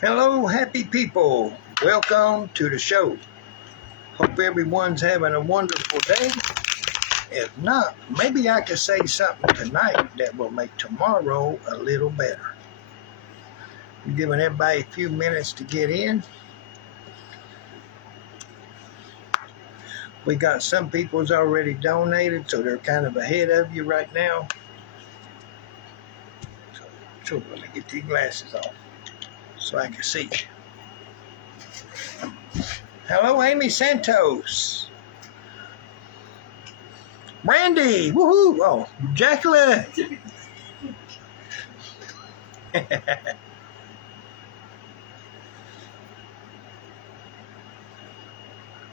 Hello, happy people. Welcome to the show. Hope everyone's having a wonderful day. If not, maybe I could say something tonight that will make tomorrow a little better. I'm giving everybody a few minutes to get in. We got some people's already donated, so they're kind of ahead of you right now. So let me get these glasses off so I can see. Hello, Amy Santos. Brandy, woohoo! Oh, Jacqueline.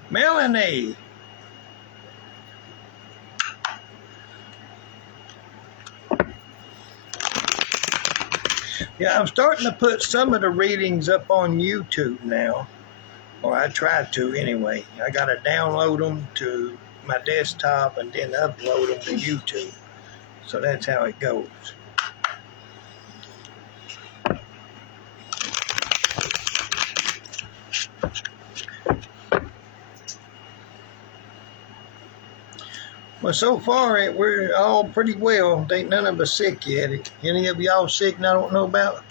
Melanie. Yeah, I'm starting to put some of the readings up on YouTube now. Or I try to anyway. I got to download them to my desktop and then upload them to YouTube. So that's how it goes. Well, so far we're all pretty well. Ain't none of us sick yet. Any of y'all sick and I don't know about?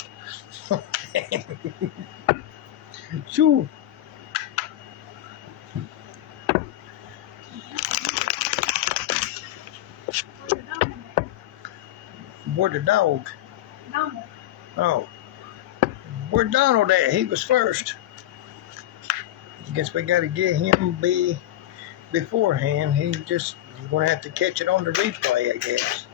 Sure. Where'd the dog? Donald. Oh. Where'd Donald at? He was first. I guess we got to get him beforehand. You're going to have to catch it on the replay, I guess.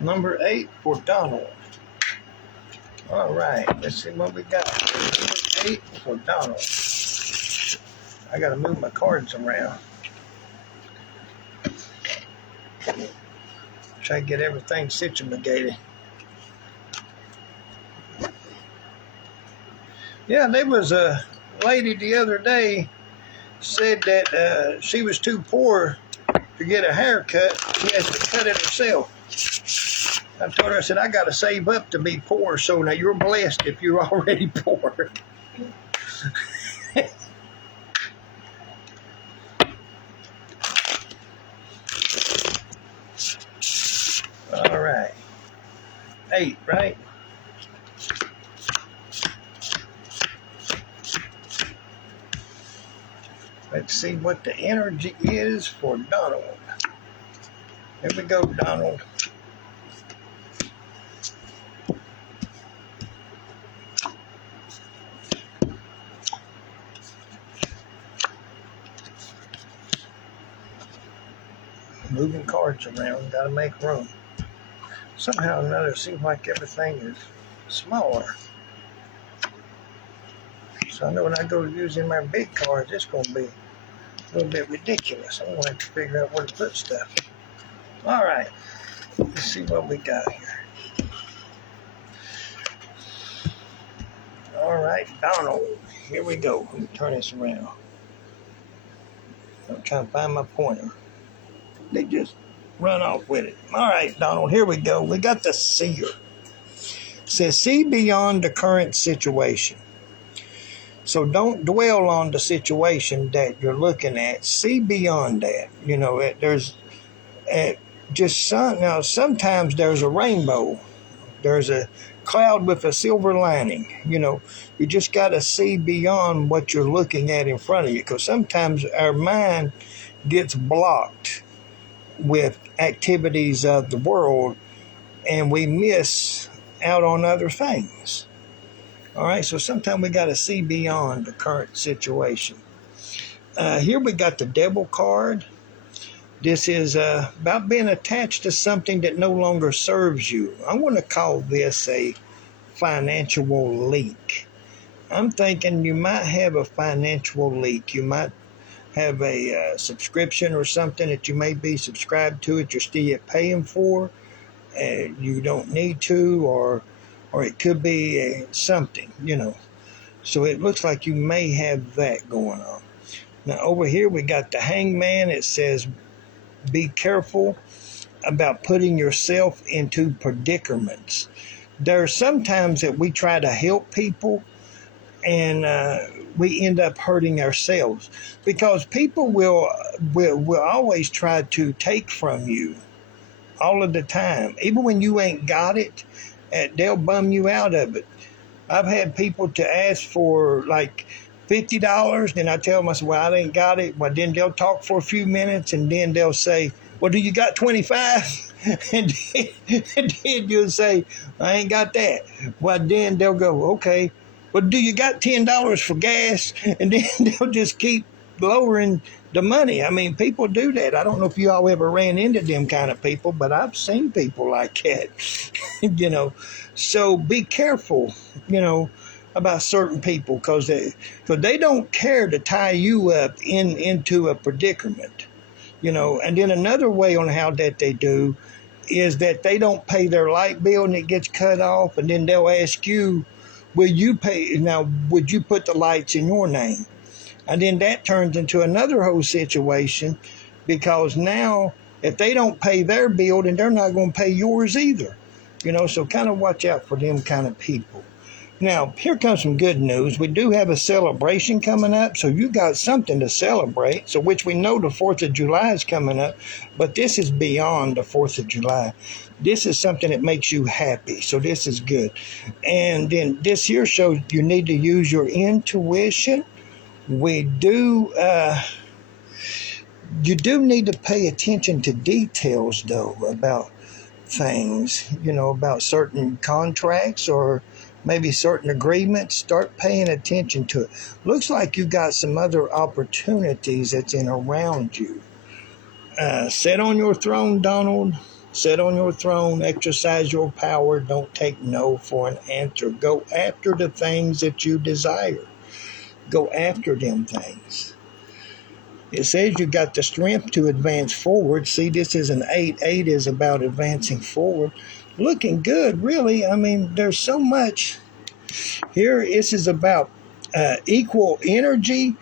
Number 8 for Donald. All right, let's see what we got. Number 8 for Donald. I got to move my cards around. Try to get everything situated. Yeah, there was a lady the other day said that she was too poor to get a haircut. She has to cut it herself. I told her, I said, I got to save up to be poor, so now you're blessed if you're already poor. All right. 8, right? Let's see what the energy is for Donald. Here we go, Donald. Moving cards around, gotta make room. Somehow or another, it seems like everything is smaller. So I know when I go using my big cards, it's going to be a little bit ridiculous. I'm going to have to figure out where to put stuff. All right, let's see what we got here. All right, Donald, here we go. Let me turn this around. I'm trying to find my pointer. They just run off with it. All right, Donald, here we go. We got the seer. It says, see beyond the current situation. So don't dwell on the situation that you're looking at. See beyond that. You know, there's now sometimes there's a rainbow. There's a cloud with a silver lining. You know, you just got to see beyond what you're looking at in front of you, because sometimes our mind gets blocked with activities of the world and we miss out on other things. All right, so sometimes we got to see beyond the current situation. Here we got the devil card. This is about being attached to something that no longer serves you. I'm going to call this a financial leak. I'm thinking you might have a financial leak. You might have a subscription or something that you may be subscribed to that you're still paying for. You don't need to, or it could be something, you know. So it looks like you may have that going on. Now over here we got the hangman. It says, be careful about putting yourself into predicaments. There are sometimes that we try to help people and we end up hurting ourselves because people will always try to take from you all of the time. Even when you ain't got it, they'll bum you out of it. I've had people to ask for like $50, then I tell them, I said, well, I ain't got it. Well, then they'll talk for a few minutes, and then they'll say, well, do you got 25? and then you'll say, I ain't got that. Well, then they'll go, okay. Well, do you got $10 for gas? And then they'll just keep lowering the money. I mean, people do that. I don't know if you all ever ran into them kind of people, but I've seen people like that, you know. So be careful, you know, about certain people because they don't care to tie you up into a predicament, you know. And then another way on how that they do is that they don't pay their light bill and it gets cut off, and then they'll ask you, will you pay now? Would you put the lights in your name? And then that turns into another whole situation because now if they don't pay their bill, then they're not going to pay yours either. You know, so kind of watch out for them kind of people. Now, here comes some good news. We do have a celebration coming up, so you got something to celebrate, so which we know the 4th of July is coming up, but this is beyond the 4th of July. This is something that makes you happy, so this is good. And then this here shows you need to use your intuition. We do, you do need to pay attention to details, though, about things, you know, about certain contracts or maybe certain agreements. Start paying attention to it. Looks like you got some other opportunities that's in around you. Sit on your throne, Donald. Sit on your throne. Exercise your power. Don't take no for an answer. Go after the things that you desire. Go after them things. It says you got the strength to advance forward. See, this is an 8. 8 is about advancing forward. Looking good, really. I mean, there's so much here. This is about equal energy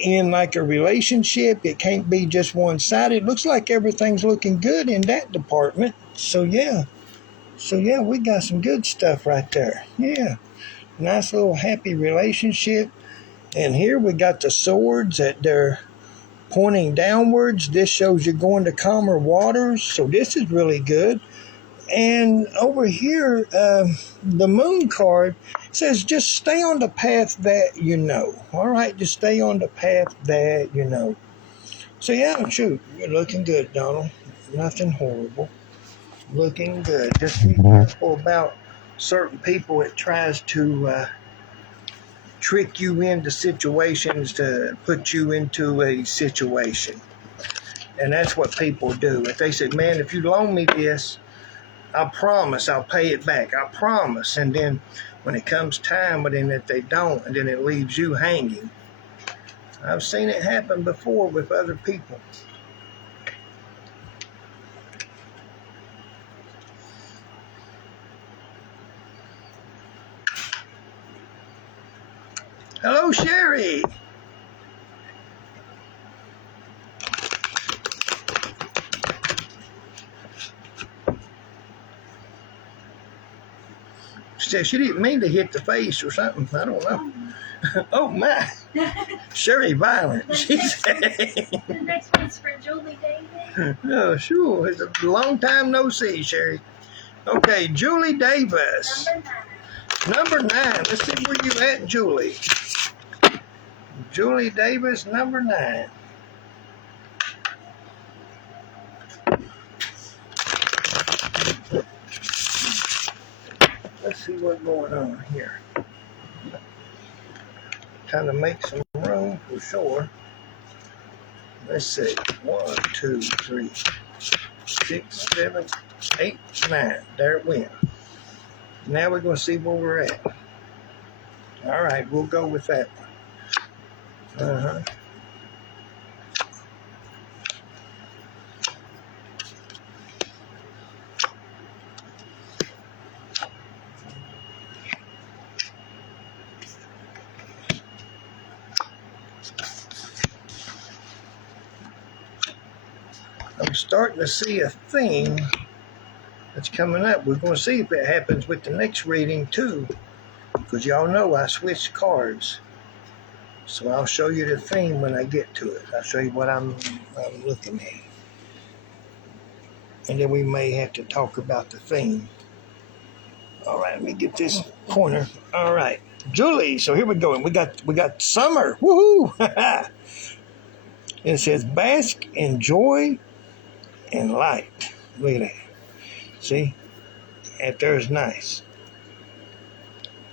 in like a relationship. It can't be just one-sided. Looks like everything's looking good in that department. So yeah, we got some good stuff right there. Yeah, nice little happy relationship. And here we got the swords that they're pointing downwards. This shows you're going to calmer waters, so this is really good. And over here, the moon card says just stay on the path that you know. All right, just stay on the path that you know. So yeah, shoot, you're looking good, Donald. Nothing horrible. Looking good. Just be careful about certain people. It tries to trick you into situations to put you into a situation. And that's what people do. If they said, man, if you loan me this, I promise I'll pay it back. I promise. And then when it comes time, but then if they don't, and then it leaves you hanging. I've seen it happen before with other people. Hello, Sherry. She said she didn't mean to hit the face or something. I don't know. Oh, my. Sherry Violent. She said. The next one's for Julie Davis. Oh, sure. It's a long time no see, Sherry. Okay, Julie Davis. Number 9. Number 9. Let's see where you at, Julie. Julie Davis, number 9. Let's see what's going on here. Trying to make some room for sure. Let's see. 1, 2, 3, 6, 7, 8, 9. There it went. Now we're going to see where we're at. All right, we'll go with that one. Uh-huh. I'm starting to see a theme that's coming up. We're going to see if it happens with the next reading too, because y'all know I switched cards. So I'll show you the theme when I get to it. I'll show you what I'm looking at. And then we may have to talk about the theme. All right, let me get this corner. All right, Julie. So here we go. And we got summer. Woohoo! It says bask in joy and light. Look at that. See? That there's nice.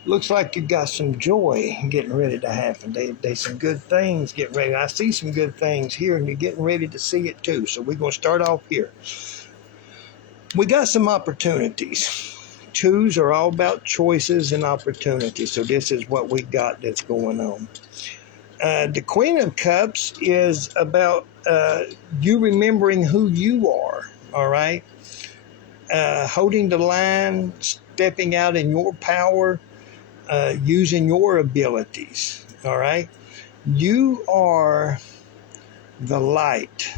Looks like you got some joy getting ready to happen. There's some good things getting ready. I see some good things here, and you're getting ready to see it too. So we're going to start off here. We got some opportunities. Twos are all about choices and opportunities. So this is what we got that's going on. The Queen of Cups is about you remembering who you are, all right? Holding the line, stepping out in your power, using your abilities, all right? You are the light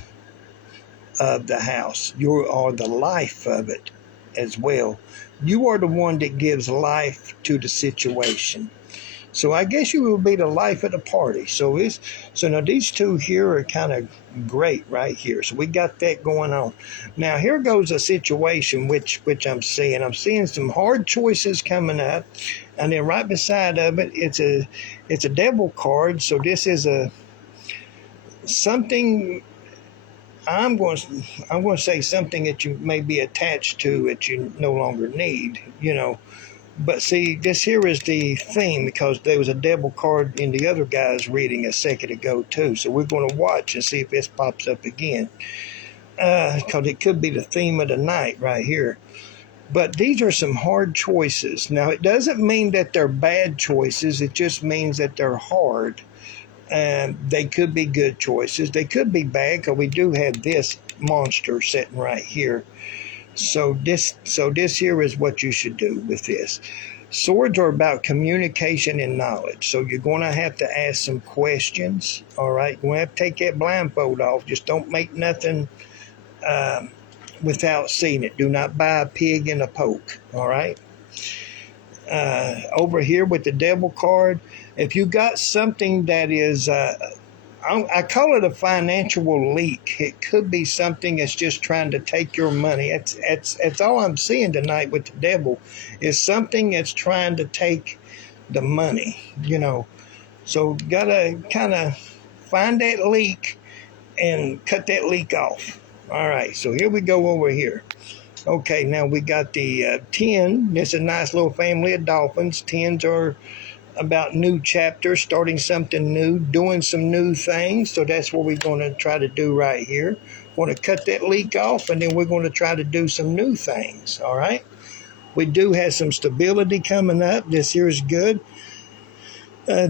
of the house. You are the life of it as well. You are the one that gives life to the situation. So I guess you will be the life of the party. So now these two here are kind of great right here. So we got that going on. Now here goes a situation which I'm seeing. I'm seeing some hard choices coming up, and then right beside of it, it's a devil card. So this is something. I'm going to say something that you may be attached to that you no longer need. But see, this here is the theme, because there was a devil card in the other guy's reading a second ago too. So we're going to watch and see if this pops up again, because it could be the theme of the night right here. But these are some hard choices. Now, it doesn't mean that they're bad choices. It just means that they're hard. They could be good choices. They could be bad, because we do have this monster sitting right here. So this here is what you should do with this. Swords are about communication and knowledge. So you're going to have to ask some questions. All right. You're going to have to take that blindfold off. Just don't make nothing without seeing it. Do not buy a pig in a poke. All right. Over here with the devil card, if you got something that is I call it a financial leak. It could be something that's just trying to take your money. That's all I'm seeing tonight with the devil, is something that's trying to take the money, So got to kind of find that leak and cut that leak off. All right, so here we go over here. Okay, now we got the 10. This is a nice little family of dolphins. 10s are about new chapters, starting something new, doing some new things. So that's what we're going to try to do right here. We're going to cut that leak off, and then we're going to try to do some new things, all right? We do have some stability coming up. This here is good.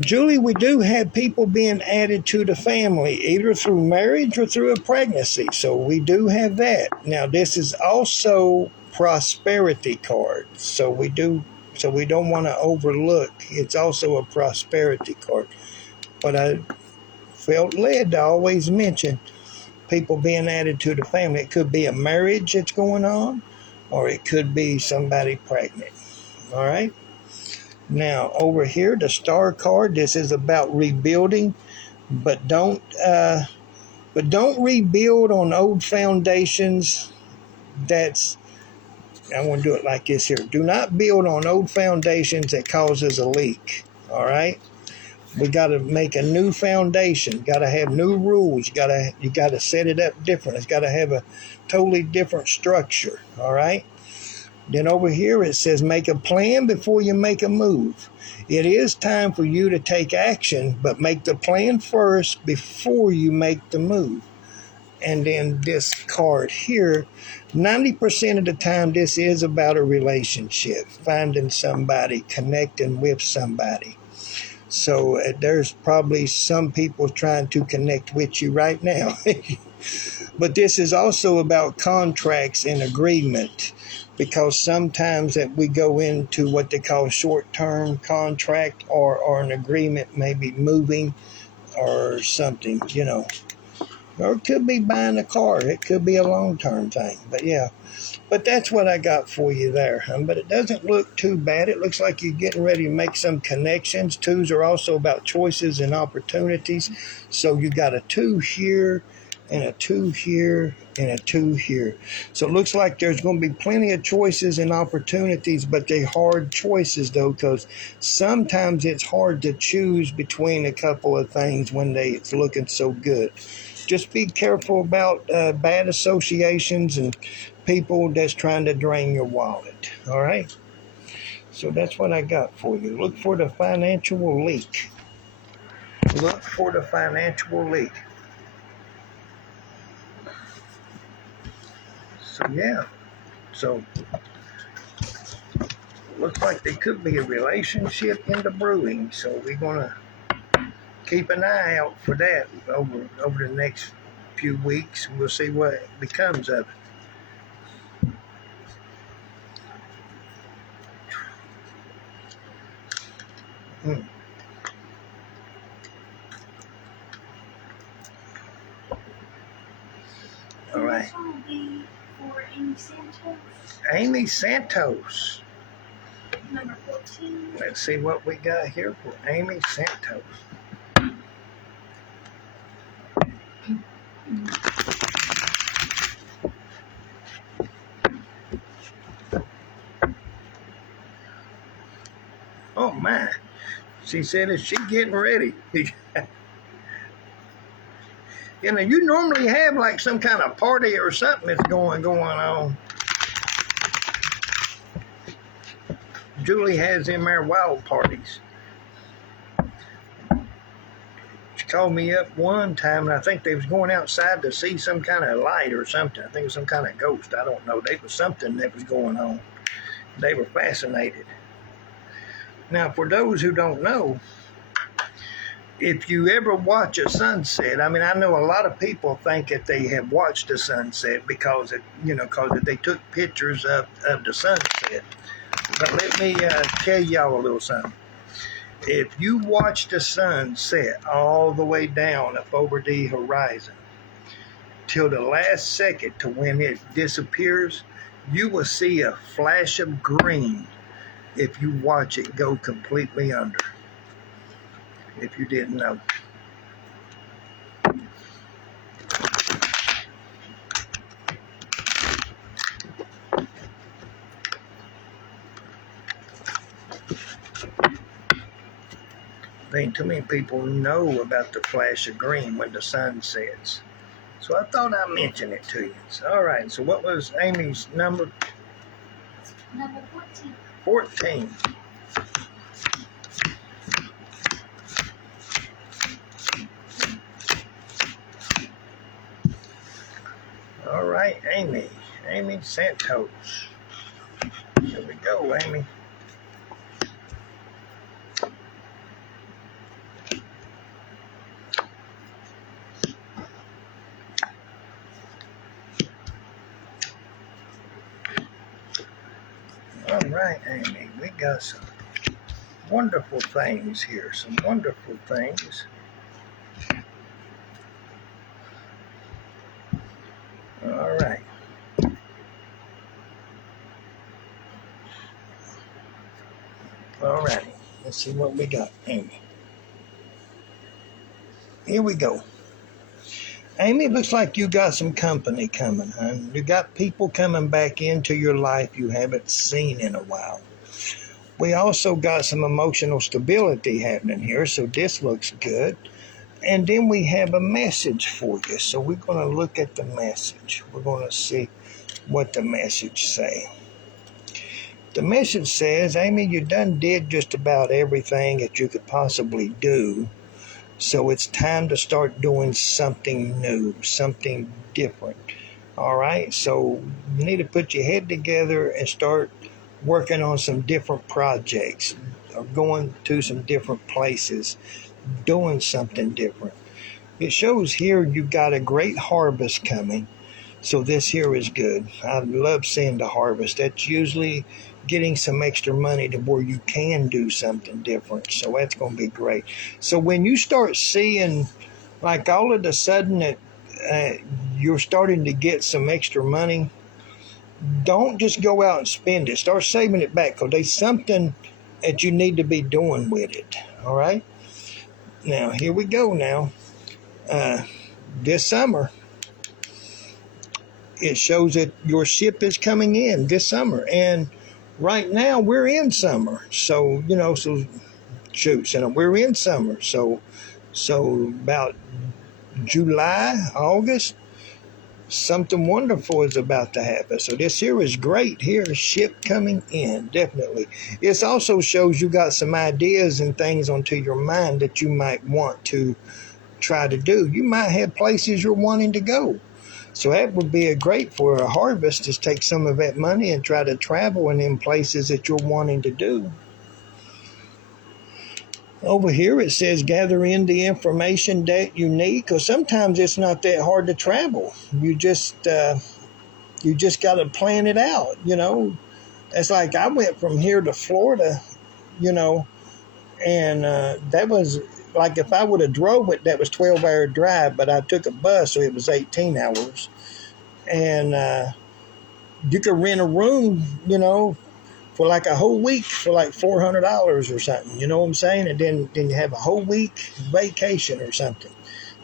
Julie, we do have people being added to the family, either through marriage or through a pregnancy. So we do have that. Now, this is also prosperity card. So we don't want to overlook. It's also a prosperity card. But I felt led to always mention people being added to the family. It could be a marriage that's going on, or it could be somebody pregnant. All right? Now, over here, the star card, this is about rebuilding, but don't rebuild on old foundations. I want to do it like this here. Do not build on old foundations that causes a leak. All right? We got to make a new foundation. Got to have new rules. You got to set it up different. It's got to have a totally different structure. All right? Then over here it says make a plan before you make a move. It is time for you to take action, but make the plan first before you make the move. And then this card here, 90% of the time this is about a relationship, finding somebody, connecting with somebody. So there's probably some people trying to connect with you right now. But this is also about contracts and agreement, because sometimes that we go into what they call short-term contract or an agreement, maybe moving or something, Or it could be buying a car. It could be a long-term thing. But yeah. But that's what I got for you there. But it doesn't look too bad. It looks like you're getting ready to make some connections. Twos are also about choices and opportunities. So you got a 2 here and a 2 here and a 2 here. So it looks like there's going to be plenty of choices and opportunities, but they're hard choices though, because sometimes it's hard to choose between a couple of things when it's looking so good. Just be careful about bad associations and people that's trying to drain your wallet. All right? So that's what I got for you. Look for the financial leak. Look for the financial leak. So, yeah. So, looks like there could be a relationship in the brewing. So, we're going to keep an eye out for that over the next few weeks. We'll see what becomes of it. All right. This will be for Amy Santos. Amy Santos. Number 14. Let's see what we got here for Amy Santos. Oh my. She said, is she getting ready? You know, you normally have like some kind of party or something that's going on. Julie has them there wild parties. She called me up one time, and I think they was going outside to see some kind of light or something. I think it was some kind of ghost. I don't know. There was something that was going on. They were fascinated. Now, for those who don't know, if you ever watch a sunset, I mean, I know a lot of people think that they have watched a sunset because they took pictures of the sunset. But let me tell y'all a little something. If you watch the sun set all the way down up over the horizon till the last second to when it disappears, you will see a flash of green if you watch it go completely under. If you didn't know. I think too many people know about the flash of green when the sun sets. So I thought I'd mention it to you. So, all right, so what was Amy's number? Number 14. 14. All right, Amy Santos. Here we go, Amy. All right, Amy, we got some wonderful things here, some wonderful things. All right. All righty. Let's see what we got, Amy. Here we go. Amy, it looks like you got some company coming, hon. You got people coming back into your life you haven't seen in a while. We also got some emotional stability happening here, so this looks good. And then we have a message for you. So we're going to look at the message. We're going to see what the message say. The message says, Amy, you done did just about everything that you could possibly do. So it's time to start doing something new, something different. All right? So you need to put your head together and start working on some different projects, or going to some different places, doing something different. It shows here you've got a great harvest coming. So this here is good. I love seeing the harvest. That's usually getting some extra money to where you can do something different. So that's going to be great. So when you start seeing, like all of a sudden, that you're starting to get some extra money. Don't just go out and spend it. Start saving it back, because there's something that you need to be doing with it. All right? Now, here we go now. This summer, it shows that your ship is coming in this summer. And right now, we're in summer. So, we're in summer. So about July, August, something wonderful is about to happen. So this here is great. Here is ship coming in, definitely. This also shows you got some ideas and things onto your mind that you might want to try to do. You might have places you're wanting to go. So that would be great for a harvest, is take some of that money and try to travel in them places that you're wanting to do. Over here it says gather in the information that you need, because sometimes it's not that hard to travel. You just got to plan it out. It's like I went from here to Florida, and that was like, if I would have drove it, that was 12-hour drive, but I took a bus, so it was 18 hours. And you could rent a room, for like a whole week for like $400 or something. You know what I'm saying? And then you have a whole week vacation or something,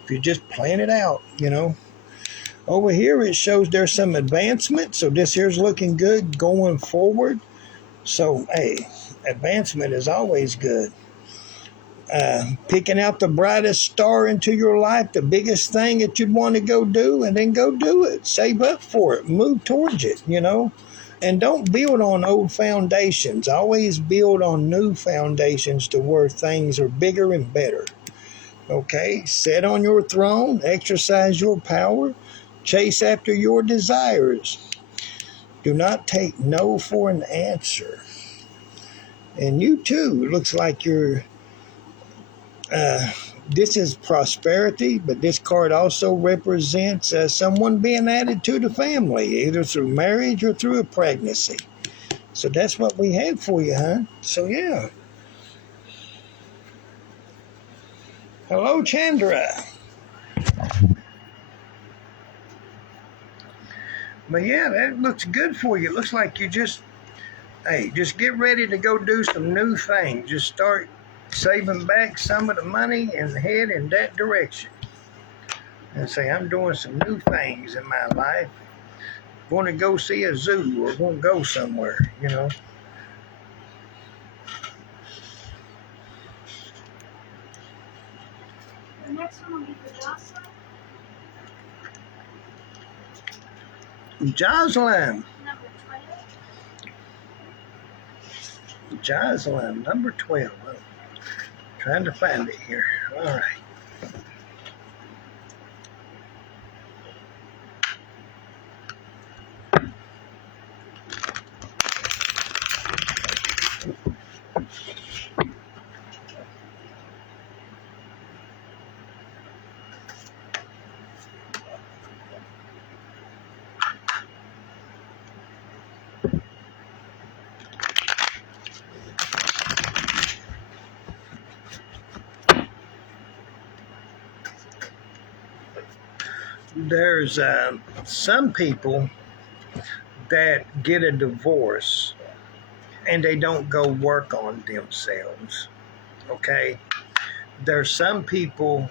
if you just plan it out. Over here it shows there's some advancement. So this here's looking good going forward. So, hey, advancement is always good. Picking out the brightest star into your life, the biggest thing that you'd want to go do, and then go do it. Save up for it. Move towards it, And don't build on old foundations. Always build on new foundations to where things are bigger and better. Okay? Sit on your throne. Exercise your power. Chase after your desires. Do not take no for an answer. And you too, looks like you're... this is prosperity, but this card also represents someone being added to the family, either through marriage or through a pregnancy. So that's what we have for you, huh? So, yeah. Hello, Chandra. But, yeah, that looks good for you. It looks like you just get ready to go do some new things. Just start saving back some of the money and head in that direction. And say, I'm doing some new things in my life. Going to go see a zoo, or going to go somewhere, The next one will be for Jocelyn. Jocelyn. Number 12. Jocelyn, number 12. Trying to find it here. All right. There's some people that get a divorce and they don't go work on themselves. Okay? There's some people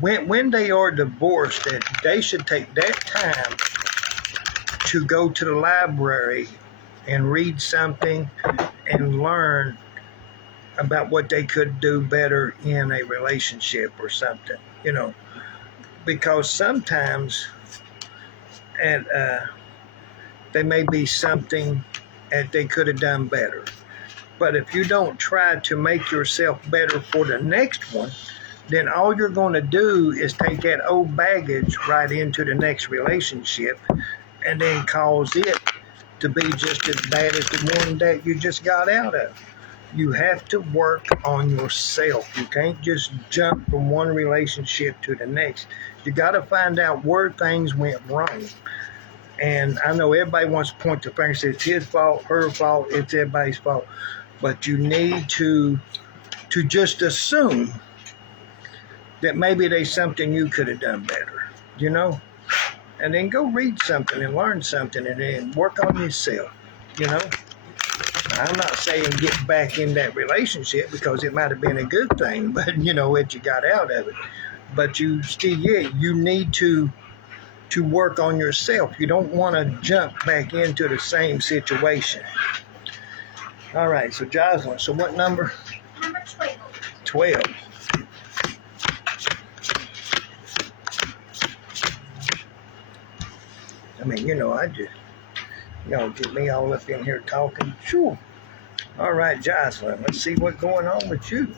when they are divorced, that they should take that time to go to the library and read something and learn about what they could do better in a relationship or something, because sometimes there may be something that they could have done better. But if you don't try to make yourself better for the next one, then all you're going to do is take that old baggage right into the next relationship and then cause it to be just as bad as the one that you just got out of. You have to work on yourself. You can't just jump from one relationship to the next. You got to find out where things went wrong. And I know everybody wants to point the finger and say it's his fault, her fault, it's everybody's fault. But you need to just assume that maybe there's something you could have done better, you know? And then go read something and learn something and then work on yourself, you know? I'm not saying get back in that relationship because it might have been a good thing, but you know what you got out of it. But you still, yeah, you need to work on yourself. You don't want to jump back into the same situation. All right, so Jocelyn, so what number? Number 12. 12. I mean, you know, y'all get me all up in here talking. Sure. All right, Jocelyn, let's see what's going on with you.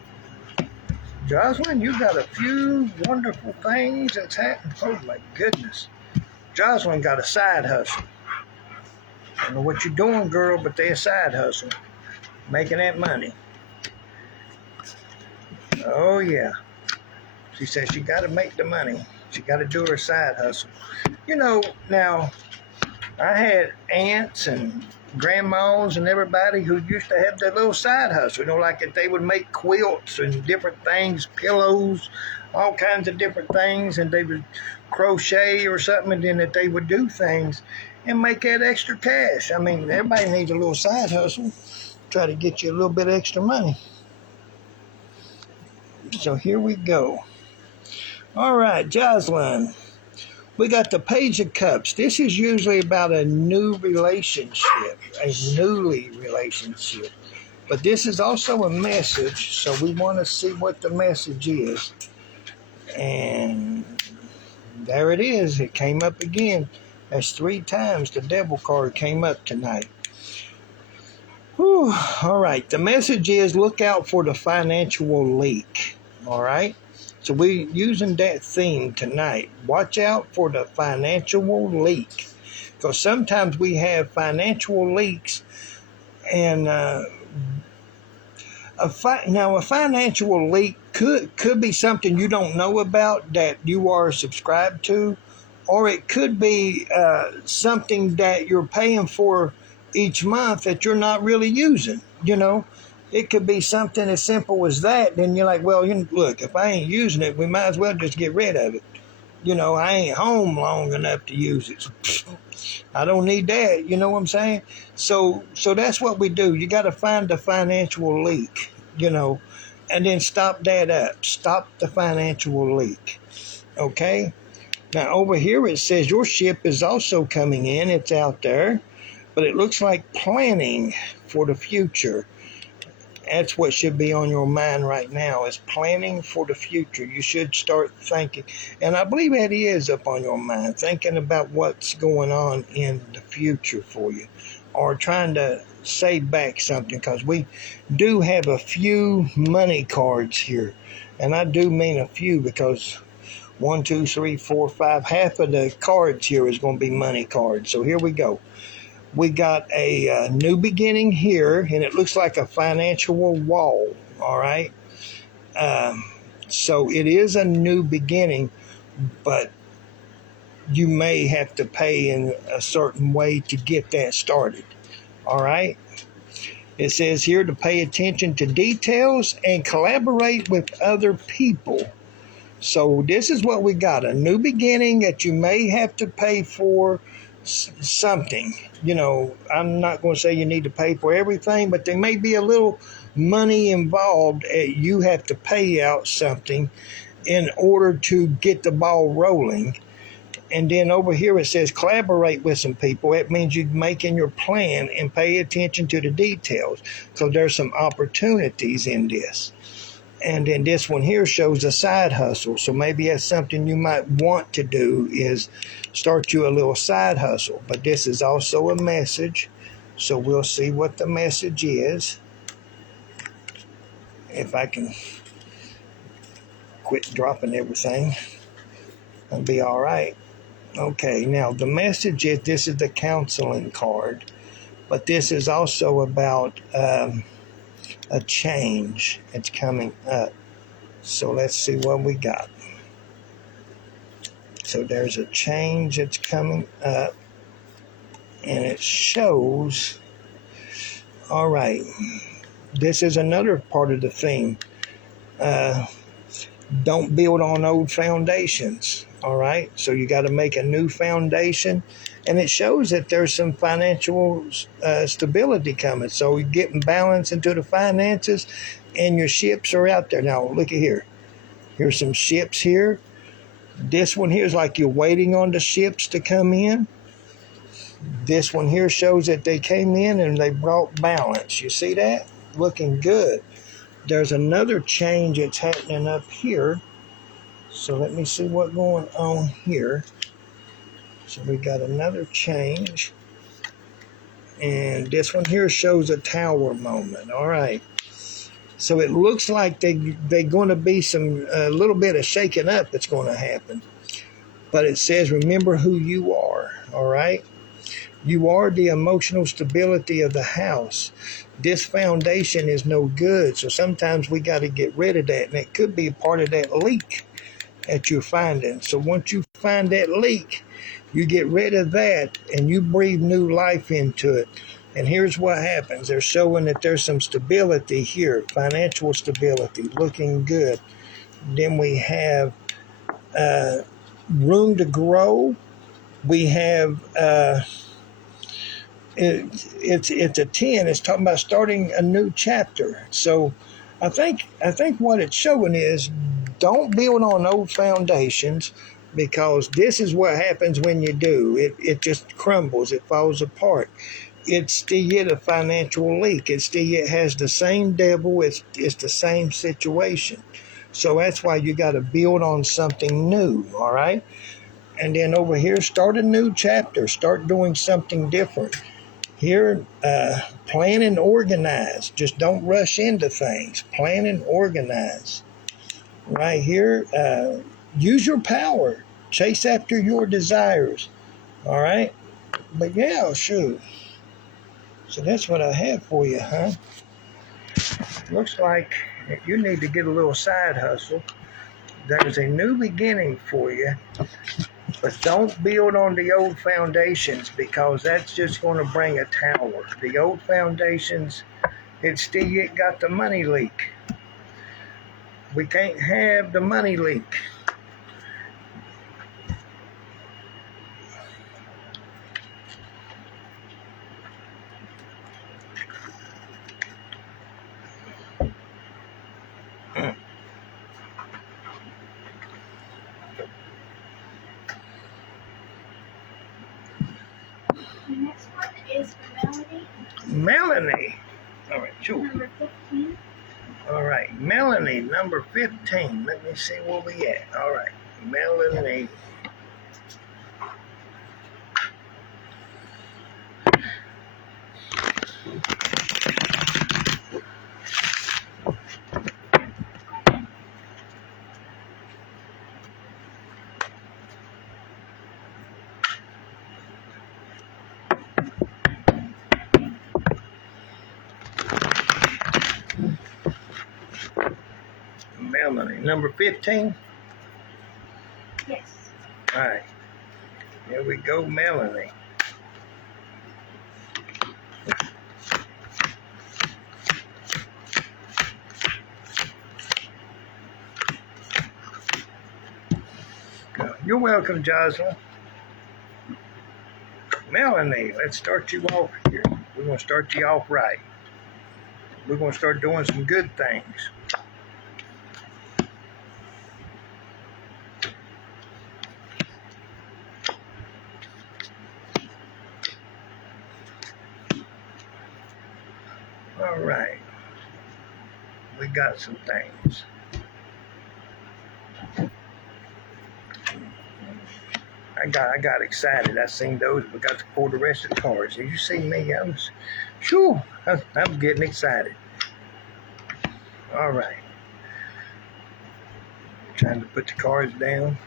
Jocelyn, you got a few wonderful things that's happened. Oh, my goodness. Jocelyn got a side hustle. I don't know what you're doing, girl, but they're a side hustle. Making that money. Oh, yeah. She says she got to make the money. She got to do her side hustle. You know, now, I had aunts and grandmas and everybody who used to have their little side hustle. You know, like if they would make quilts and different things, pillows, all kinds of different things, and they would crochet or something, and then that they would do things and make that extra cash. I mean, everybody needs a little side hustle. Try to get you a little bit extra money. So here we go. All right, Jocelyn. We got the Page of Cups. This is usually about a new relationship, a newly relationship. But this is also a message, so we want to see what the message is. And there it is. It came up again. That's 3 times the Devil card came up tonight. Whew. All right. The message is look out for the financial leak. All right. So we're using that theme tonight. Watch out for the financial leak. Because sometimes we have financial leaks. And now a financial leak could be something you don't know about that you are subscribed to. Or it could be something that you're paying for each month that you're not really using, you know. It could be something as simple as that. Then you're like, well, look, if I ain't using it, we might as well just get rid of it. You know, I ain't home long enough to use it. I don't need that. You know what I'm saying? So that's what we do. You got to find the financial leak, you know, and then stop that up. Stop the financial leak. Okay? Now, over here it says your ship is also coming in. It's out there. But it looks like planning for the future. That's what should be on your mind right now is planning for the future. You should start thinking, and I believe that is up on your mind, thinking about what's going on in the future for you or trying to save back something because we do have a few money cards here. And I do mean a few because 1, 2, 3, 4, 5, half of the cards here is going to be money cards. So here we go. We got a new beginning here, and it looks like a financial wall, all right? So it is a new beginning, but you may have to pay in a certain way to get that started, all right? It says here to pay attention to details and collaborate with other people. So this is what we got, a new beginning that you may have to pay for something. You know, I'm not going to say you need to pay for everything, but there may be a little money involved. You have to pay out something in order to get the ball rolling. And then over here it says collaborate with some people. That means you're making your plan and pay attention to the details. So there's some opportunities in this. And then this one here shows a side hustle. So maybe that's something you might want to do is start you a little side hustle. But this is also a message. So we'll see what the message is. If I can quit dropping everything, I'll be all right. Okay, now the message is this is the counseling card. But this is also about a change that's coming up. So let's see what we got. So there's a change that's coming up, and it shows, all right, this is another part of the theme. Don't build on old foundations. All right. So you got to make a new foundation. And it shows that there's some financial stability coming. So you're getting balance into the finances and your ships are out there. Now, look at here. Here's some ships here. This one here is like you're waiting on the ships to come in. This one here shows that they came in and they brought balance. You see that? Looking good. There's another change that's happening up here. So let me see what's going on here. So we got another change. And this one here shows a tower moment. All right. So it looks like they're going to be a little bit of shaking up that's going to happen. But it says, remember who you are. All right. You are the emotional stability of the house. This foundation is no good. So sometimes we got to get rid of that. And it could be part of that leak that you're finding. So once you find that leak, you get rid of that and you breathe new life into it. And here's what happens. They're showing that there's some stability here, financial stability, looking good. Then we have room to grow. We have it's a 10. It's talking about starting a new chapter. So I think what it's showing is don't build on old foundations, because this is what happens when you do. It just crumbles. It falls apart. It's still yet a financial leak. It still yet has the same devil. It's the same situation. So that's why you got to build on something new, all right? And then over here, start a new chapter. Start doing something different. Here, plan and organize. Just don't rush into things. Plan and organize. Right here, use your power. Chase after your desires. All right? But yeah, shoot. So that's what I have for you, huh? Looks like you need to get a little side hustle. There's a new beginning for you. But don't build on the old foundations, because that's just going to bring a tower. The old foundations, it's still yet got the money leak. We can't have the money leak. The next one is for Melanie. Melanie. All right, sure. Number 15. All right, Melanie, number 15. Let me see where we at. All right, Melanie. Melanie, number 15. Yes. All right, here we go, Melanie. You're welcome, Jocelyn. Melanie, let's start you off here. We're going to start you off right. We're going to start doing some good things. All right. We got some things. I got excited. I seen those. We got to pull the rest of the cards. As you see me, I'm getting excited. All right. Trying to put the cards down.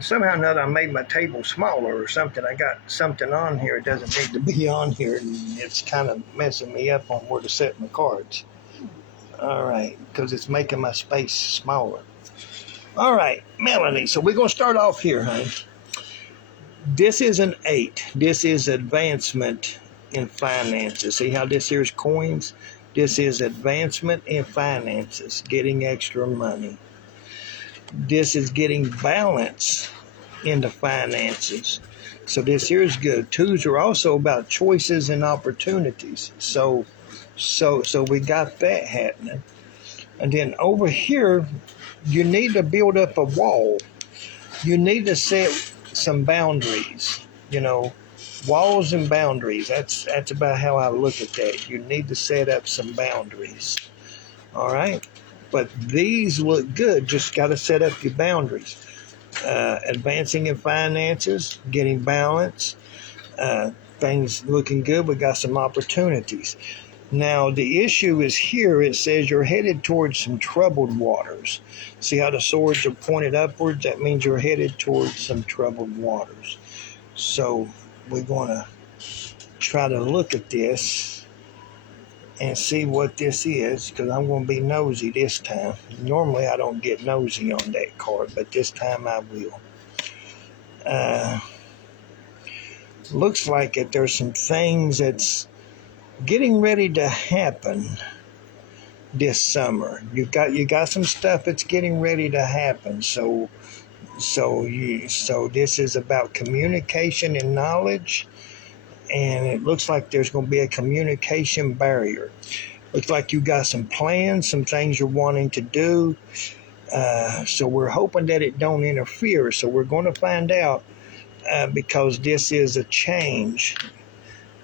Somehow or another, I made my table smaller or something. I got something on here. It doesn't need to be on here. And it's kind of messing me up on where to set my cards. All right. Because it's making my space smaller. All right, Melanie. So we're going to start off here, honey. This is an 8. This is advancement in finances. See how this here is coins? This is advancement in finances, getting extra money. this is getting balance into finances. So this here is good. Twos are also about choices and opportunities. So we got that happening. And then over here, you need to build up a wall. You need to set some boundaries. You know, walls and boundaries. That's about how I look at that. You need to set up some boundaries. All right. But these look good. Just got to set up your boundaries. Advancing in finances, getting balance, things looking good. We got some opportunities. Now, the issue is here. It says you're headed towards some troubled waters. See how the swords are pointed upwards? That means you're headed towards some troubled waters. So we're going to try to look at this and see what this is, because I'm going to be nosy this time. Normally, I don't get nosy on that card, but this time I will. Looks like it. There's some things that's getting ready to happen this summer. You got some stuff that's getting ready to happen. So this is about communication and knowledge, and it looks like there's going to be a communication barrier. Looks like you got some plans, some things you're wanting to do. So we're hoping that it don't interfere. So we're going to find out, because this is a change.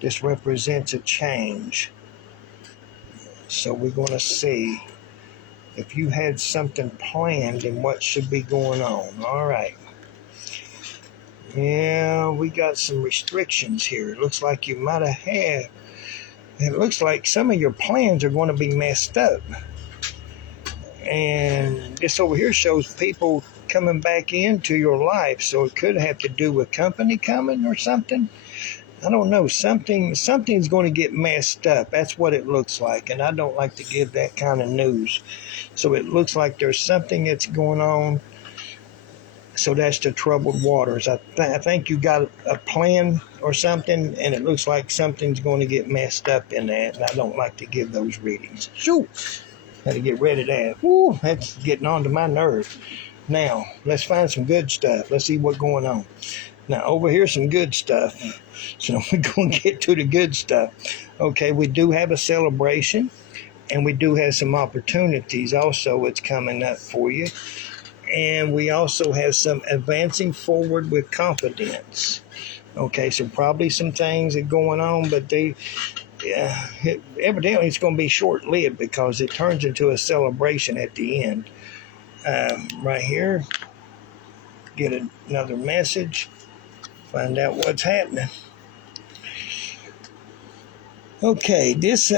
This represents a change. So we're going to see if you had something planned and what should be going on. All right. Yeah, we got some restrictions here. It looks like you might have had. It looks like some of your plans are going to be messed up. And this over here shows people coming back into your life. So it could have to do with company coming or something. I don't know. Something's going to get messed up. That's what it looks like. And I don't like to give that kind of news. So it looks like there's something that's going on. So that's the troubled waters. I think you got a plan or something, and it looks like something's going to get messed up in that. And I don't like to give those readings. Shoot. Got to get rid of that. Woo, that's getting on to my nerves. Now, let's find some good stuff. Let's see what's going on. Now, over here's some good stuff. So we're going to get to the good stuff. Okay, we do have a celebration, and we do have some opportunities also. It's coming up for you. And we also have some advancing forward with confidence. Okay, so probably some things are going on, but evidently it's going to be short-lived because it turns into a celebration at the end. Right here, get another message, find out what's happening. Okay, this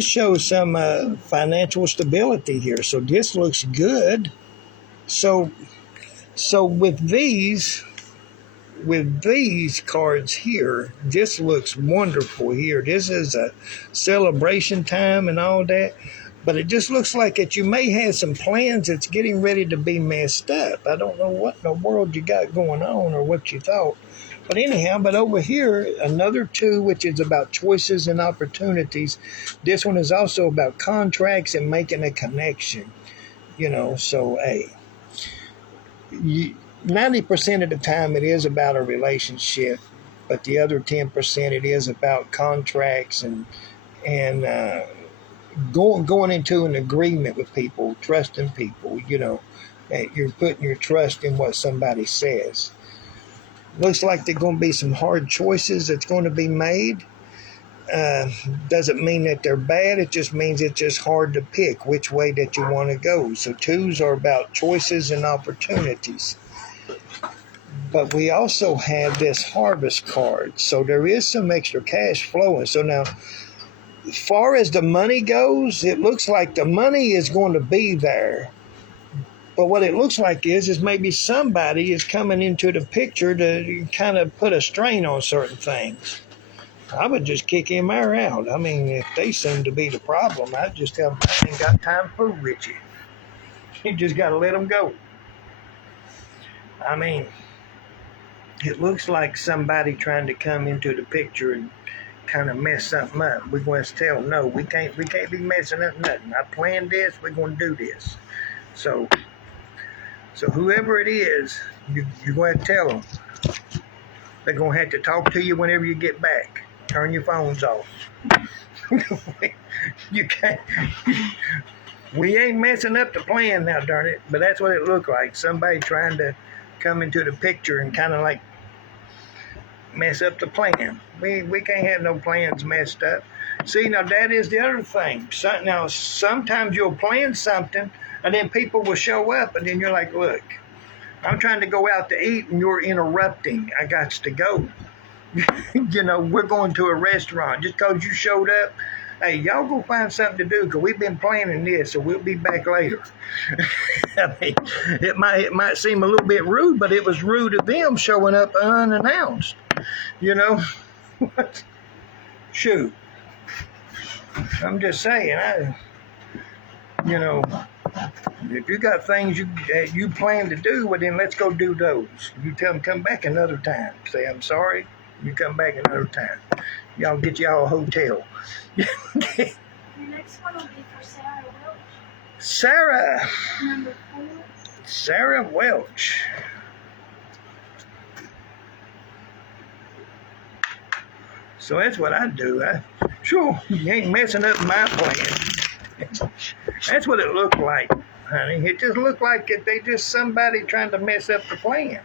shows some financial stability here, so this looks good. So with these cards here, this looks wonderful here. This is a celebration time and all that, but it just looks like that you may have some plans that's getting ready to be messed up. I don't know what in the world you got going on or what you thought. But anyhow, but over here, another 2, which is about choices and opportunities. This one is also about contracts and making a connection. You know, so, hey, 90% of the time it is about a relationship, but the other 10% it is about contracts and going into an agreement with people, trusting people. You know, you're putting your trust in what somebody says. Looks like there are going to be some hard choices that's going to be made. Doesn't mean that they're bad. It just means it's just hard to pick which way that you want to go. So 2s are about choices and opportunities. But we also have this harvest card. So there is some extra cash flowing. So now, as far as the money goes, it looks like the money is going to be there. But what it looks like is maybe somebody is coming into the picture to kind of put a strain on certain things. I would just kick him or out. I mean, if they seem to be the problem, I'd just tell them I ain't got time for Richie. You just got to let them go. I mean, it looks like somebody trying to come into the picture and kind of mess something up. We're going to tell them, no, we can't be messing up nothing. I planned this. We're going to do this. So So whoever it is, you're going to tell them. They're going to have to talk to you whenever you get back. Turn your phones off. You can't. We ain't messing up the plan now, darn it. But that's what it looked like. Somebody trying to come into the picture and kind of like mess up the plan. We can't have no plans messed up. See, now that is the other thing. Now, sometimes you'll plan something, and then people will show up, and then you're like, look, I'm trying to go out to eat, and you're interrupting. I got to go. We're going to a restaurant. Just because you showed up, hey, y'all go find something to do because we've been planning this, so we'll be back later. I mean, it might seem a little bit rude, but it was rude of them showing up unannounced. Shoot. I'm just saying, if you got things you plan to do, well, then let's go do those. You tell them come back another time. Say, I'm sorry. You come back another time. Y'all get y'all a hotel. Your next one will be for Sarah Welch. Sarah. Number 4. Sarah Welch. So that's what I do. Sure, you ain't messing up my plan. That's what it looked like, honey. It just looked like they just somebody trying to mess up the plan.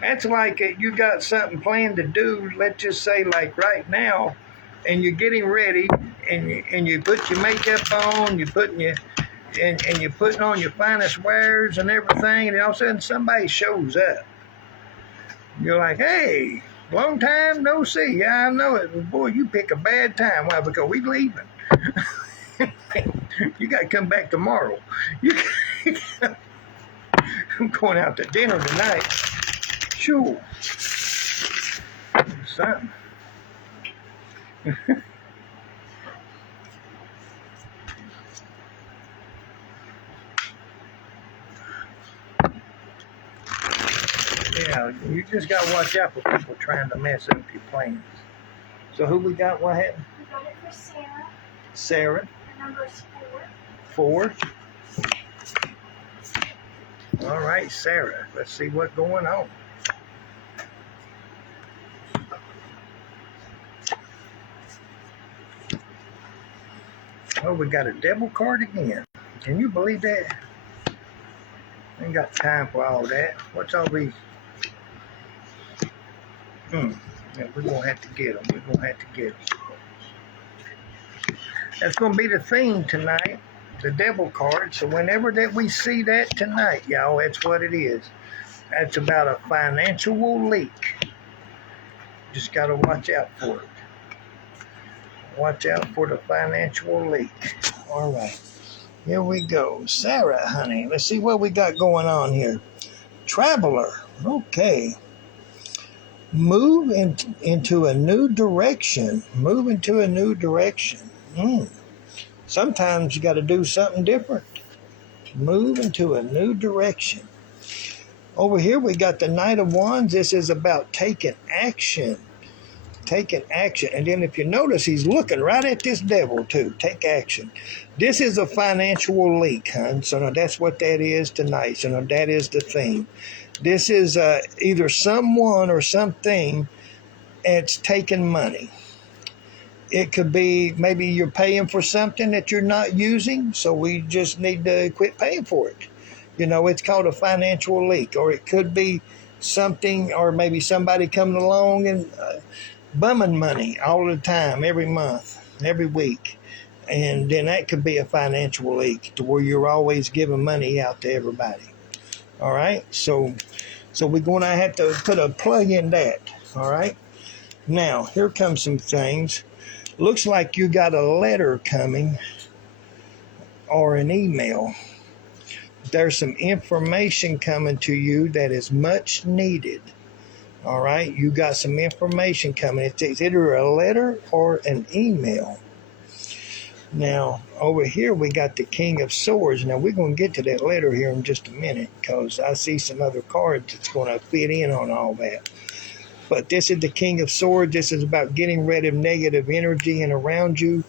That's like you got something planned to do, let's just say like right now, and you're getting ready, and you put your makeup on, you're putting on your finest wares and everything, and all of a sudden somebody shows up. You're like, hey, long time no see. Yeah, I know it. But boy, you pick a bad time. Why? Because we leaving. You got to come back tomorrow. I'm going out to dinner tonight. Sure. Something. Yeah, you just got to watch out for people trying to mess up your plans. So who we got? What happened? We got it for Sarah. Sarah. The number is 4. All right, Sarah. Let's see what's going on. Oh, we got a devil card again. Can you believe that? Ain't got time for all that. What's all these? Yeah, we're going to have to get them. That's going to be the theme tonight, the devil card. So whenever that we see that tonight, y'all, that's what it is. That's about a financial leak. Just got to watch out for it. Watch out for the financial leak. All right. Here we go. Sarah, honey. Let's see what we got going on here. Traveler. Okay. Move into a new direction. Sometimes you got to do something different. Move into a new direction. Over here we got the Knight of Wands. This is about taking action. And then if you notice, he's looking right at this devil too. Take action. This is a financial leak, hon. So now that's what that is tonight. So now that is the theme. This is either someone or something that's taking money. It could be maybe you're paying for something that you're not using, so we just need to quit paying for it. It's called a financial leak. Or it could be something, or maybe somebody coming along and bumming money all the time, every month, every week. And then that could be a financial leak to where you're always giving money out to everybody. All right? So we're going to have to put a plug in that. All right? Now, here comes some things. Looks like you got a letter coming or an email. There's some information coming to you that is much needed. All right? You got some information coming. It's either a letter or an email. Now, over here we got the King of Swords. Now, we're going to get to that letter here in just a minute because I see some other cards that's going to fit in on all that. But this is the King of Swords. This is about getting rid of negative energy and around you.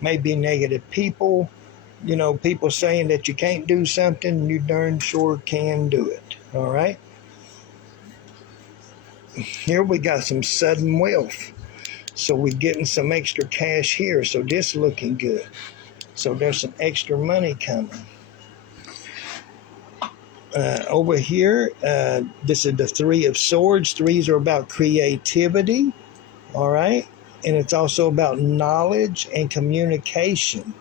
Maybe negative people, You know, people saying that you can't do something, you darn sure can do it. All right. Here we got some sudden wealth. So we're getting some extra cash here. So this looking good. So there's some extra money coming. Over here, this is the Three of Swords. Threes are about creativity. All right. And it's also about knowledge and communication.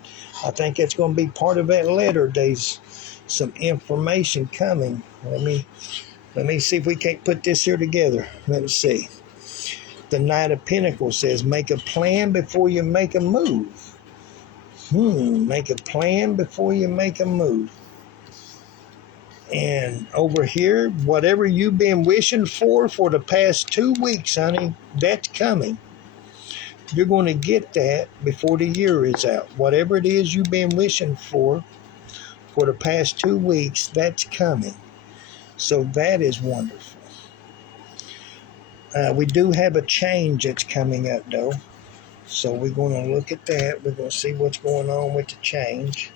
I think that's going to be part of that letter. There's some information coming. Let me see if we can't put this here together. Let's see. The Knight of Pentacles says, make a plan before you make a move. Make a plan before you make a move. And over here, whatever you've been wishing for the past 2 weeks, honey, that's coming. You're going to get that before the year is out. Whatever it is you've been wishing for the past 2 weeks, that's coming. So that is wonderful. We do have a change that's coming up, though. So we're going to look at that. We're going to see what's going on with the change.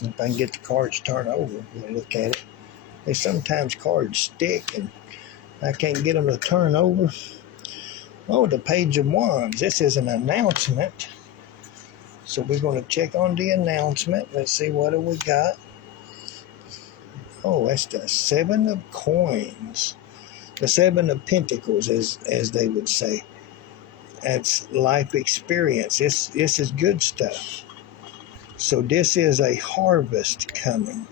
If I can get the cards turned over, we'll look at it. They sometimes cards stick, and I can't get them to turn over. Oh, the Page of Wands. This is an announcement. So we're going to check on the announcement. Let's see what do we got. Oh, that's the Seven of Coins. The Seven of Pentacles, as they would say. That's life experience. This is good stuff. So this is a harvest coming.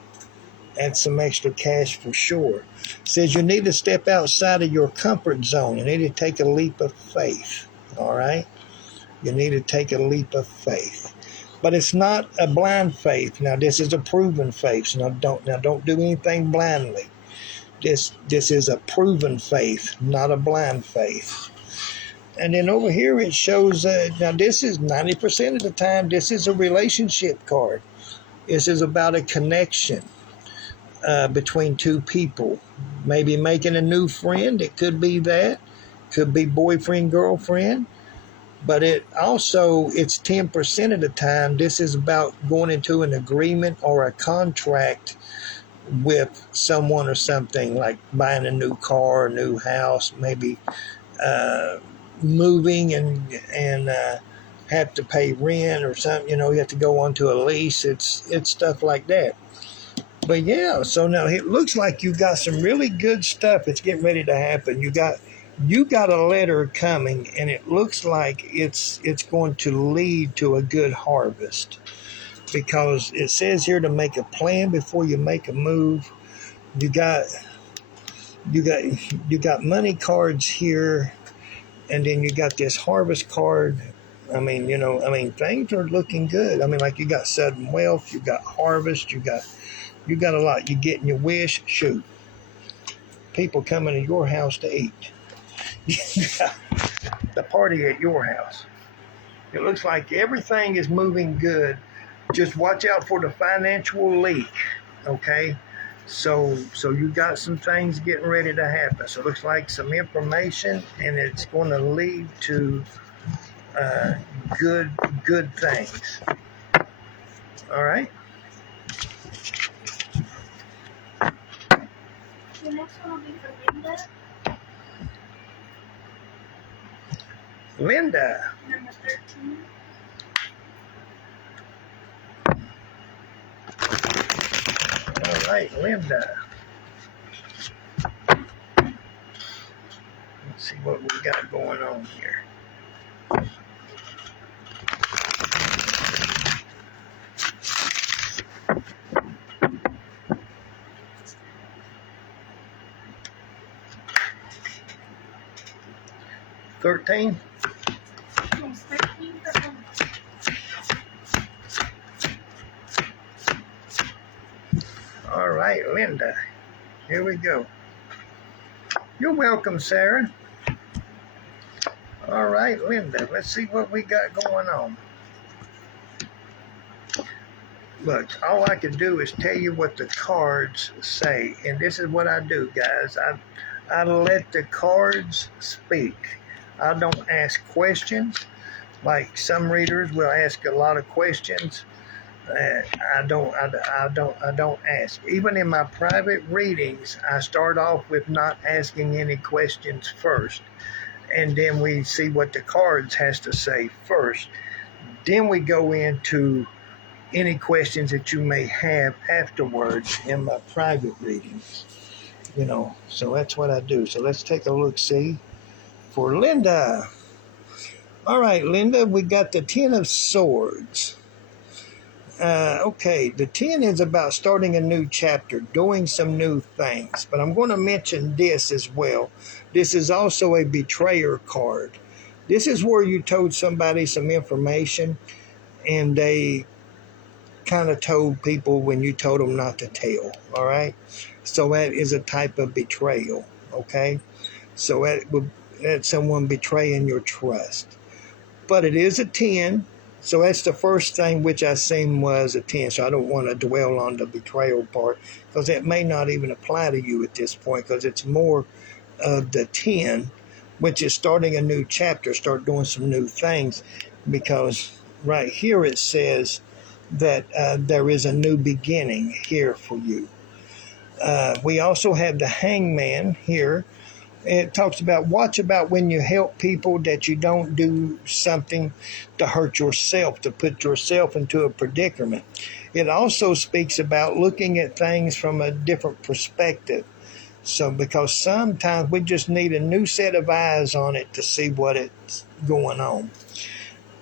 That's some extra cash for sure. It says you need to step outside of your comfort zone. You need to take a leap of faith. All right? You need to take a leap of faith. But it's not a blind faith. Now this is a proven faith. So don't do anything blindly. This is a proven faith, not a blind faith. And then over here it shows, now this is 90% of the time, this is a relationship card. This is about a connection between two people. Maybe making a new friend. It could be that. Could be boyfriend, girlfriend. But it's 10% of the time, this is about going into an agreement or a contract with someone or something, like buying a new car, a new house, maybe moving and have to pay rent or something. You know, you have to go onto a lease. It's stuff like that. But yeah, so now it looks like you got some really good stuff. It's getting ready to happen. You got a letter coming, and it looks like it's going to lead to a good harvest, because it says here to make a plan before you make a move. You got money cards here, and then you got this harvest card. I mean, things are looking good. I mean, like you got sudden wealth, you got harvest, you got a lot. You getting your wish. Shoot, people coming to your house to eat. The party at your house. It looks like everything is moving good. Just watch out for the financial leak, okay? So you got some things getting ready to happen. So it looks like some information, and it's going to lead to good things. All right? The next one will be for Linda. Linda. Number 13. All right, Linda. Let's see what we got going on here. $13. Yes, 13 for Linda. All right, Linda. Here we go. You're welcome, Sarah. All right, Linda. Let's see what we got going on. Look, all I can do is tell you what the cards say. And this is what I do, guys. I let the cards speak. I don't ask questions. Like some readers will ask a lot of questions. I don't ask. Even in my private readings, I start off with not asking any questions first, and then we see what the cards has to say first. Then we go into any questions that you may have afterwards in my private readings. So that's what I do. So let's take a look, see, for Linda. All right, Linda, we got the Ten of Swords. Okay, the 10 is about starting a new chapter, doing some new things. But I'm going to mention this as well. This is also a betrayer card. This is where you told somebody some information and they kind of told people when you told them not to tell. All right? So that is a type of betrayal. Okay? So that's someone betraying your trust. But it is a 10. So that's the first thing which I seen was a 10. So I don't want to dwell on the betrayal part because it may not even apply to you at this point because it's more of the 10, which is starting a new chapter, start doing some new things. Because right here it says that there is a new beginning here for you. We also have the Hangman here. It talks about watch about when you help people that you don't do something to hurt yourself, to put yourself into a predicament. It also speaks about looking at things from a different perspective. So because sometimes we just need a new set of eyes on it to see what it's going on.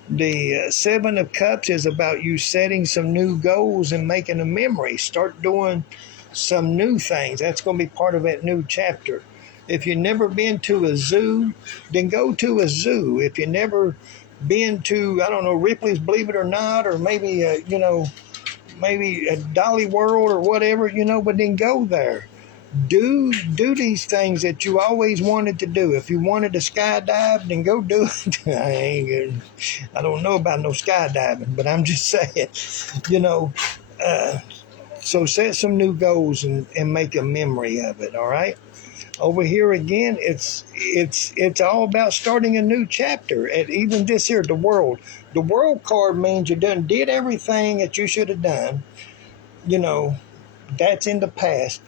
The Seven of Cups is about you setting some new goals and making a memory. Start doing some new things. That's going to be part of that new chapter. If you've never been to a zoo, then go to a zoo. If you've never been to, I don't know, Ripley's Believe It or Not, or maybe, maybe a Dolly World or whatever, but then go there. Do these things that you always wanted to do. If you wanted to skydive, then go do it. I don't know about no skydiving, but I'm just saying, so set some new goals and make a memory of it, all right? Over here again, it's all about starting a new chapter. And even this here, the World. The World card means you did everything that you should have done. That's in the past.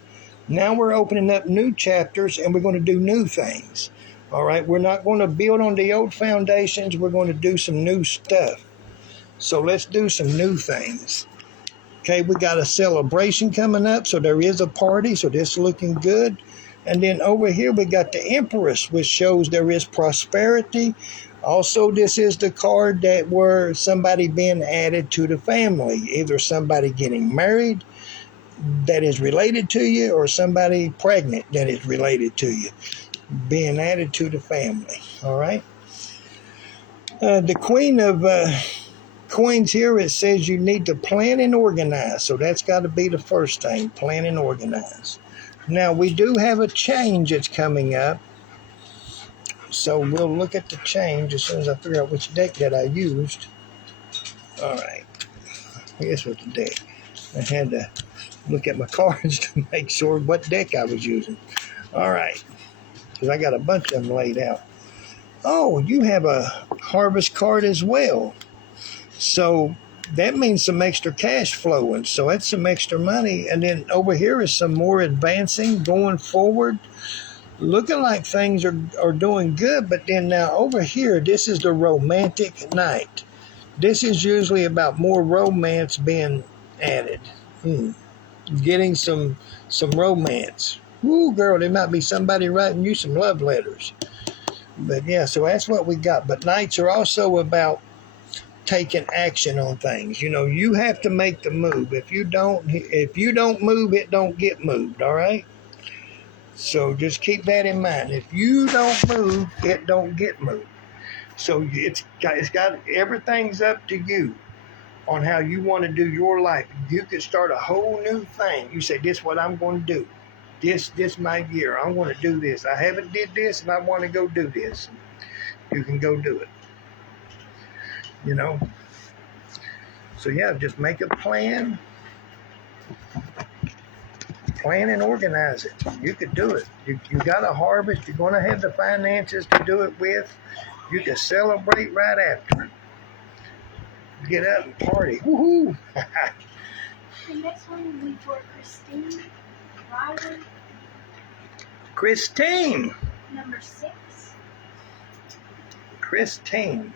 Now we're opening up new chapters and we're going to do new things. All right, we're not going to build on the old foundations. We're going to do some new stuff. So let's do some new things. Okay, we got a celebration coming up, so there is a party, so this is looking good. And then over here we got the Empress, which shows there is prosperity. Also, this is the card that where somebody being added to the family, either somebody getting married that is related to you or somebody pregnant that is related to you, being added to the family. All right. The Queen of Coins here, it says you need to plan and organize. So that's got to be the first thing, plan and organize. Now, we do have a change that's coming up. So we'll look at the change as soon as I figure out which deck that I used. All right. I guess with the deck. I had to look at my cards to make sure what deck I was using. All right. Because I got a bunch of them laid out. Oh, you have a harvest card as well. So that means some extra cash flowing. So that's some extra money. And then over here is some more advancing, going forward. Looking like things are doing good. But then now over here, this is the romantic night. This is usually about more romance being added. Getting some romance. Woo, girl, there might be somebody writing you some love letters. But yeah, so that's what we got. But nights are also about taking action on things. You have to make the move. If you don't move, it don't get moved. All right. So just keep that in mind. If you don't move, it don't get moved. So it's got everything's up to you on how you want to do your life. You could start a whole new thing. You say, this is what I'm going to do. This my year. I'm going to do this. I haven't did this and I want to go do this. You can go do it. So yeah, just make a plan. Plan and organize it. You could do it. You got a harvest. You're going to have the finances to do it with. You can celebrate right after. get up and party. Woohoo! The next one will be for Christine Ryder, Christine. number 6. Christine.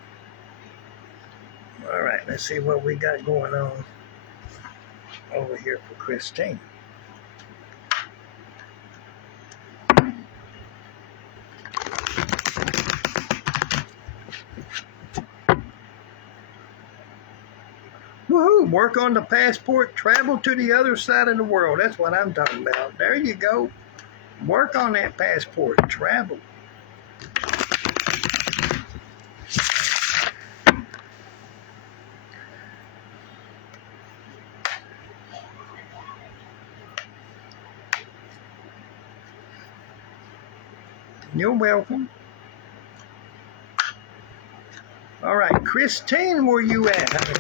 All right, let's see what we got going on over here for Christine. Woohoo! Work on the passport, travel to the other side of the world. That's what I'm talking about. There you go. Work on that passport, travel. You're welcome. All right, Christine, where you at, honey?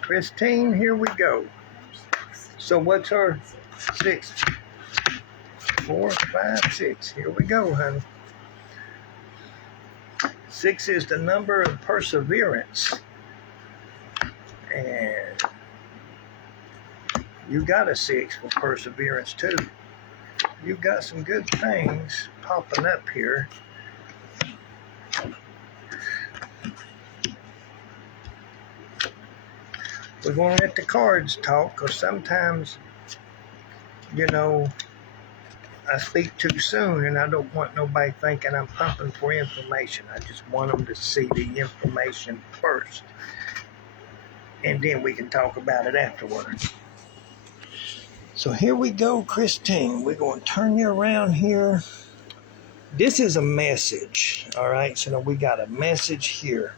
Christine, here we go. So what's her 6? 4, 5, 6. Here we go, honey. 6 is the number of perseverance. And you got a 6 for perseverance, too. You've got some good things popping up here. We're going to let the cards talk, because sometimes, you know, I speak too soon, and I don't want nobody thinking I'm pumping for information. I just want them to see the information first, and then we can talk about it afterwards. So here we go, Christine. We're going to turn you around here. This is a message, all right? So now we got a message here.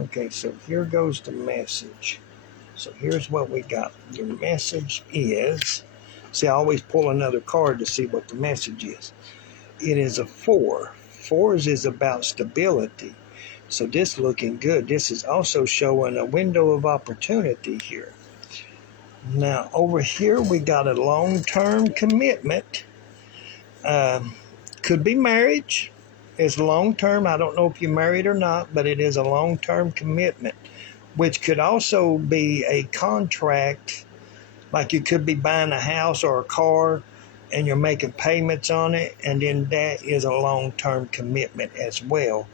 Okay, so here goes the message. So here's what we got. Your message is, see, I always pull another card to see what the message is. It is a 4. 4s is about stability. So this looking good. This is also showing a window of opportunity here. Now, over here, we got a long-term commitment. Could be marriage. It's long-term. I don't know if you're married or not, but it is a long-term commitment, which could also be a contract. Like you could be buying a house or a car, and you're making payments on it, and then that is a long-term commitment as well.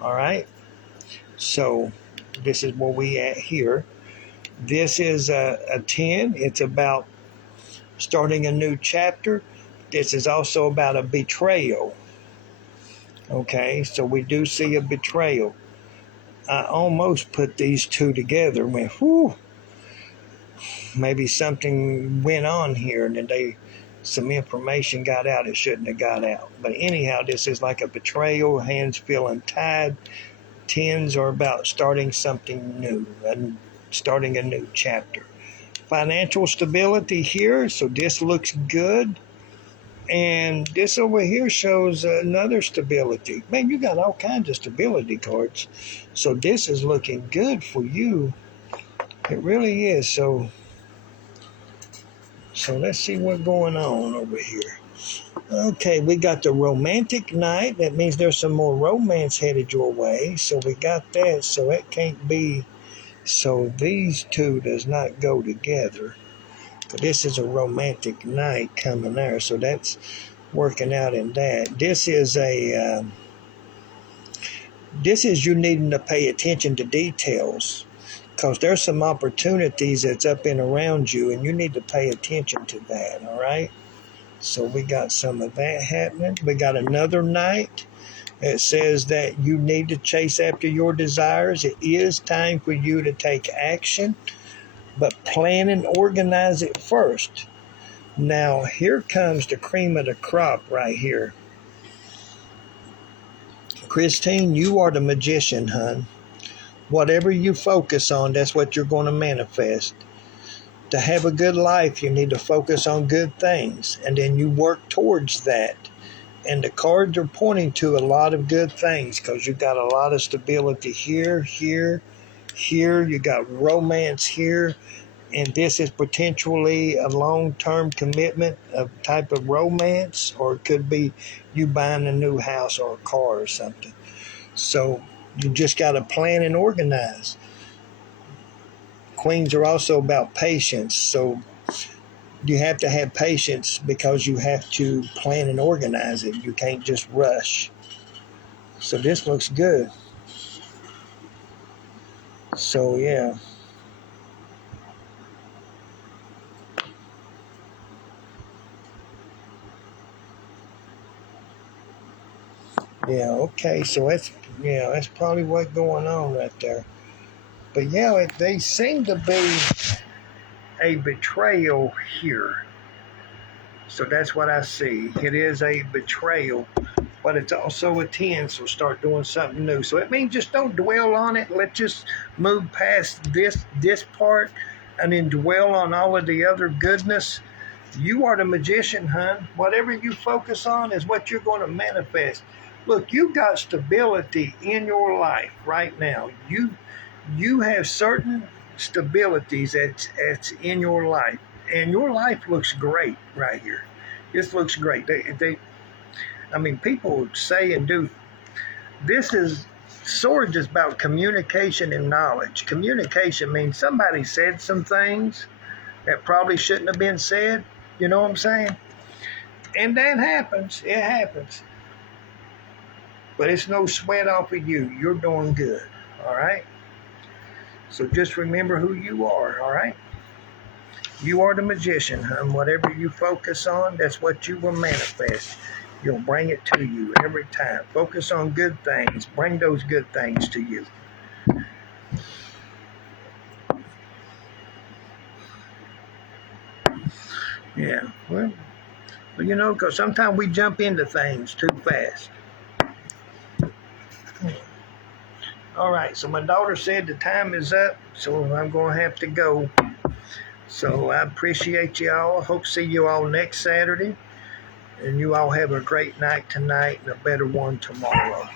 All right? So this is where we at here. This is a 10. It's about starting a new chapter. This is also about a betrayal. Okay, so we do see a betrayal. I almost put these two together and went, whew, maybe something went on here and then some information got out it shouldn't have got out. But anyhow, this is like a betrayal, hands feeling tied. 10s are about starting something new and starting a new chapter. Financial stability here, so this looks good. And this over here shows another stability. Man, you got all kinds of stability cards. So this is looking good for you. It really is. So let's see what's going on over here. Okay, we got the romantic night. That means there's some more romance headed your way. So we got that. So it can't be. So these two does not go together. But this is a romantic night coming there. So that's working out in that. This is you needing to pay attention to details. Because there's some opportunities that's up and around you, and you need to pay attention to that, all right? So we got some of that happening. We got another night that says that you need to chase after your desires. It is time for you to take action, but plan and organize it first. Now, here comes the cream of the crop right here. Christine, you are the magician, hon. Whatever you focus on, that's what you're going to manifest. To have a good life, you need to focus on good things, and then you work towards that. And the cards are pointing to a lot of good things because you got a lot of stability here, here, here. You got romance here, and this is potentially a long-term commitment, a type of romance, or it could be you buying a new house or a car or something. So you just got to plan and organize. Queens are also about patience, so you have to have patience because you have to plan and organize it. You can't just rush. So this looks good. So yeah. Yeah, okay, so that's probably what's going on right there. But yeah, they seem to be a betrayal here. So that's what I see. It is a betrayal, but it's also a 10, so start doing something new. So it means just don't dwell on it. Let's just move past this part and then dwell on all of the other goodness. You are the magician, hon. Whatever you focus on is what you're going to manifest. Look, you got stability in your life right now. You have certain stabilities that's in your life, and your life looks great right here. This looks great. I mean, people say and do. This is Swords is about communication and knowledge. Communication means somebody said some things that probably shouldn't have been said. You know what I'm saying? And that happens. It happens. But it's no sweat off of you. You're doing good. All right? So just remember who you are. All right? You are the magician, hon. Whatever you focus on, that's what you will manifest. You'll bring it to you every time. Focus on good things. Bring those good things to you. Yeah. Well, you know, because sometimes we jump into things too fast. All right. So my daughter said the time is up, so I'm going to have to go. So I appreciate you all. Hope to see you all next Saturday. And you all have a great night tonight and a better one tomorrow.